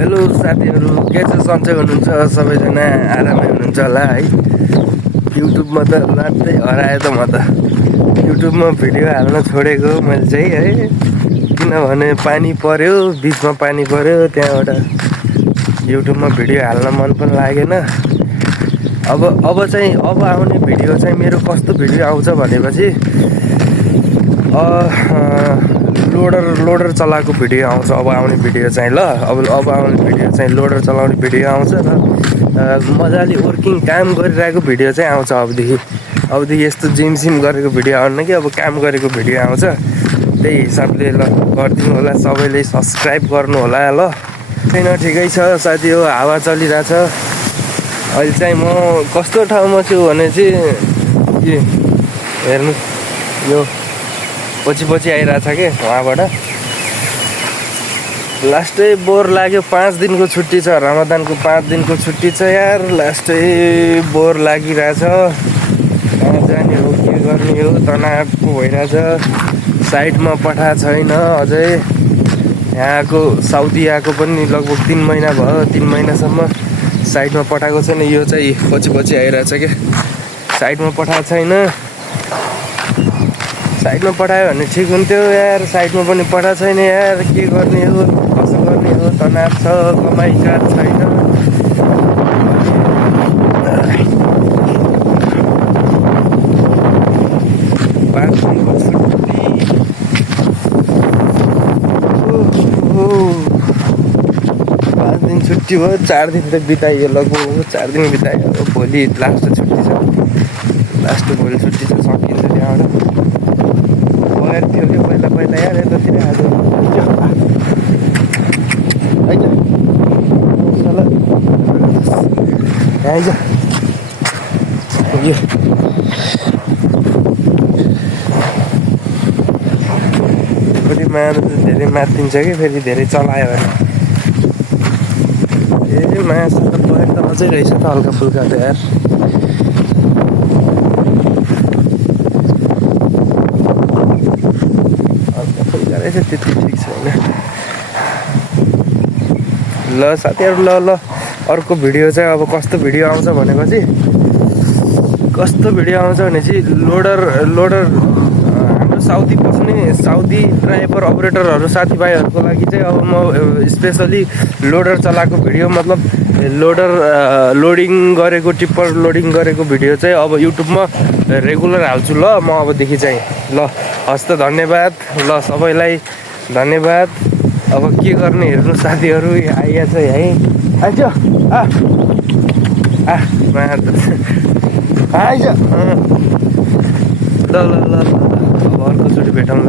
Hello साथीहरू, के छ सन्चै हुनुहुन्छ? सबैजना आरामै हुनुहुन्छ होला है। युट्युबमा त लात्तै हराएँ त म त। युट्युबमा भिडियो हाल्न छोडेको मैले चाहिँ है, किनभने पानी पर्यो, बिचमा पानी पर्यो, त्यहाँबाट युट्युबमा भिडियो हाल्न मन पनि लागेन। अब आउने भिडियो चाहिँ मेरो कस्तो भिडियो आउँछ भनेपछि लोडर चलाएको भिडियो आउँछ। अब आउने भिडियो चाहिँ अब आउने भिडियो चाहिँ लोडर चलाउने भिडियो आउँछ र मजाले वर्किङ काम गरिरहेको भिडियो चाहिँ आउँछ। अबदेखि यस्तो जिम गरेको भिडियो आउन कि अब काम गरेको भिडियो आउँछ। त्यही हिसाबले ल गरिदिनु होला, सबैले सब्सक्राइब गर्नु होला ल। छैन ठिकै छ साथी हो, हावा चलिरहेछ। अहिले चाहिँ म कस्तो ठाउँमा छु भने चाहिँ हेर्नु, यो पछि आइरहेछ कि उहाँबाट। लास्टै बोर लाग्यो, 5 दिनको छुट्टी छ, रमजानको 5 दिनको छुट्टी छ यार। लास्टै बोर लागिरहेछ, कहाँ जाने हो के गर्ने हो तनाव भइरहेछ। साइडमा पठा छैन अझै, यहाँको साउदी आएको पनि लगभग 3 महिना भयो। 3 महिनासम्म साइडमा पठाएको छैन। यो चाहिँ पछि आइरहेछ क्या, साइडमा पठाएको छैन। साइडमा पठायो भने ठिक हुन्थ्यो यार, साइडमा पनि पठाएको छैन यार। के गर्ने हो कसो गर्ने हो, तनाव छ, कमाइ कार छैन। 5 दिनको छुट्टी, 5 दिन छुट्टी भयो। 4 दिन त बिताइयो, लगभग 4 दिन बितायो। भोलि लास्ट छुट्टी छ, भोलि छुट्टी छ, सकिन्छ त्यहाँबाट। गएर थियो कि पहिला यार यतातिर आज आइज फेरि माया धेरै मातिन्छ कि, फेरि धेरै चलायो भने। ए मायासँग त गएर त अझै रहेछ त हल्का फुल्का त यार। त्यति ठिक छैन ल साथीहरू। ल अर्को भिडियो चाहिँ अब कस्तो भिडियो आउँछ भनेपछि, लोडर हाम्रो साउदी बस्ने साउदी ड्राइभर अपरेटरहरू साथीभाइहरूको लागि चाहिँ अब म स्पेसली लोडर चलाएको भिडियो, मतलब लोडिङ गरेको, टिप्पर लोडिङ गरेको भिडियो चाहिँ अब युट्युबमा रेगुलर हाल्छु ल म अबदेखि चाहिँ। ल हस् त, धन्यवाद ल, सबैलाई धन्यवाद। अब के गर्ने हेर्नु साथीहरू, आइहाल्छ है, आइज आइज ल अब अर्कोचोटि भेटौँ ल।